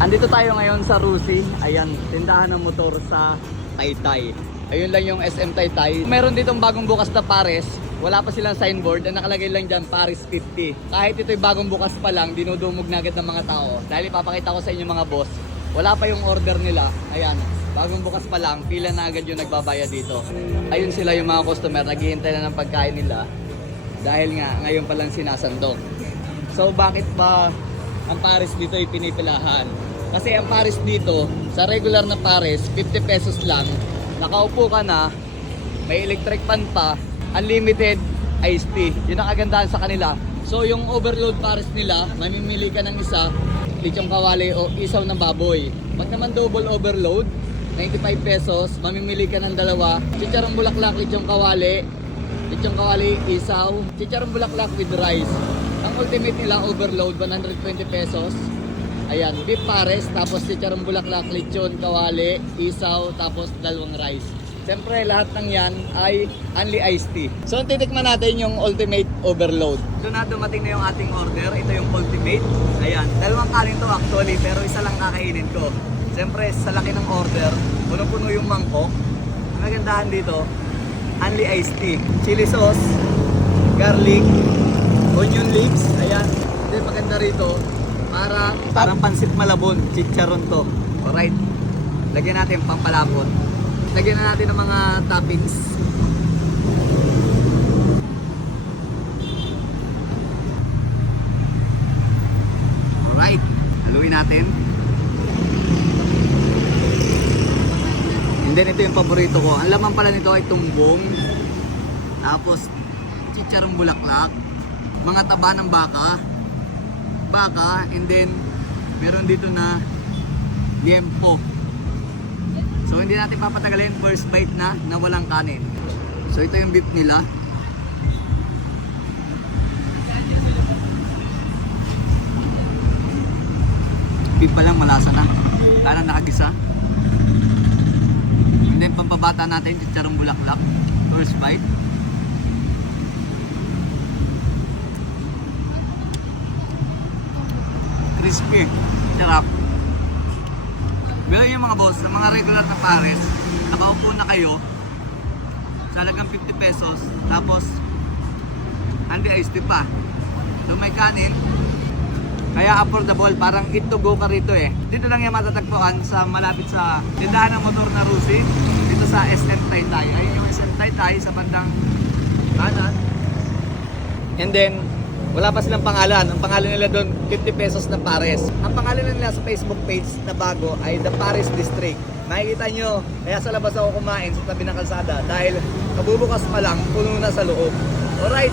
Andito tayo ngayon sa Rusi. Ayan, tindahan ng motor sa Taytay. Ayun lang yung SM Taytay. Meron ditong bagong bukas na Pares. Wala pa silang signboard. Ang nakalagay lang dyan, Pares 50. Kahit ito'y bagong bukas pa lang, dinudumog na agad ng mga tao. Dahil ipapakita ko sa inyo mga boss, wala pa yung order nila. Ayan, bagong bukas pa lang, pila na agad yung nagbabayad dito. Ayun sila yung mga customer, naghihintay na ng pagkain nila. Dahil nga, ngayon pa lang sinasandok. So bakit ba ang Pares dito ay pinipilahan? Kasi ang Pares dito, sa regular na Pares, 50 pesos lang. Nakaupo ka na, may electric fan pa, unlimited iced tea. Yun ang kagandahan sa kanila. So yung overload Pares nila, mamimili ka ng isa, lechong kawali o isaw ng baboy. Pag naman double overload, 95 pesos, mamimili ka ng dalawa, chicharong bulaklak, lechong kawali, isaw, chicharong bulaklak with rice. Ang ultimate nila overload, 120 pesos. Ayan, beef Pares, tapos chicharong bulaklak, lechon, kawali, isaw, tapos dalawang rice. Siyempre, lahat ng yan ay only iced tea. So, titikman natin yung ultimate overload. So, na dumating na yung ating order. Ito yung ultimate. Ayan, dalawang kanin to actually, pero isa lang kakainin ko. Siyempre, sa laki ng order, puno-puno yung mangkok. Ang magandahan dito, only iced tea. Chili sauce, garlic, onion leaves. Ayan, then maganda rito. Parang pansit malabon, chicharon to. Alright, lagyan natin pampalapot. Lagyan na natin ng mga toppings. Alright, haluin natin. And then ito yung paborito ko. Ang laman pala nito ay tumbong. Tapos chicharong bulaklak. Mga taba ng baka, and then meron dito na liempo. So hindi natin papatagalin, first bite na walang kanin. So ito yung beef nila. Beef pa lang, malasa na. Parang nakagisa. And then pampabata natin, chicharong bulaklak. First bite. Crispy, sarap. Bilhin yung mga boss, sa mga regular na Pares, nakaupo na kayo sa halagang 50 pesos, tapos hindi iced tea pa. So may kanin, kaya affordable, parang eat to go ka rito eh. Dito lang yung matatagpuan sa malapit sa tindahan ng motor na Rusi, dito sa SM Taytay. Ayun yung SM Taytay sa bandang kanan. And then wala pa silang pangalan. Ang pangalan nila doon, 50 pesos na Pares. Ang pangalan nila sa Facebook page na bago ay The Pares District. Makikita nyo, kaya sa labas ako kumain sa tabi ng kalsada dahil kabubukas pa lang, puno na sa loob. Alright.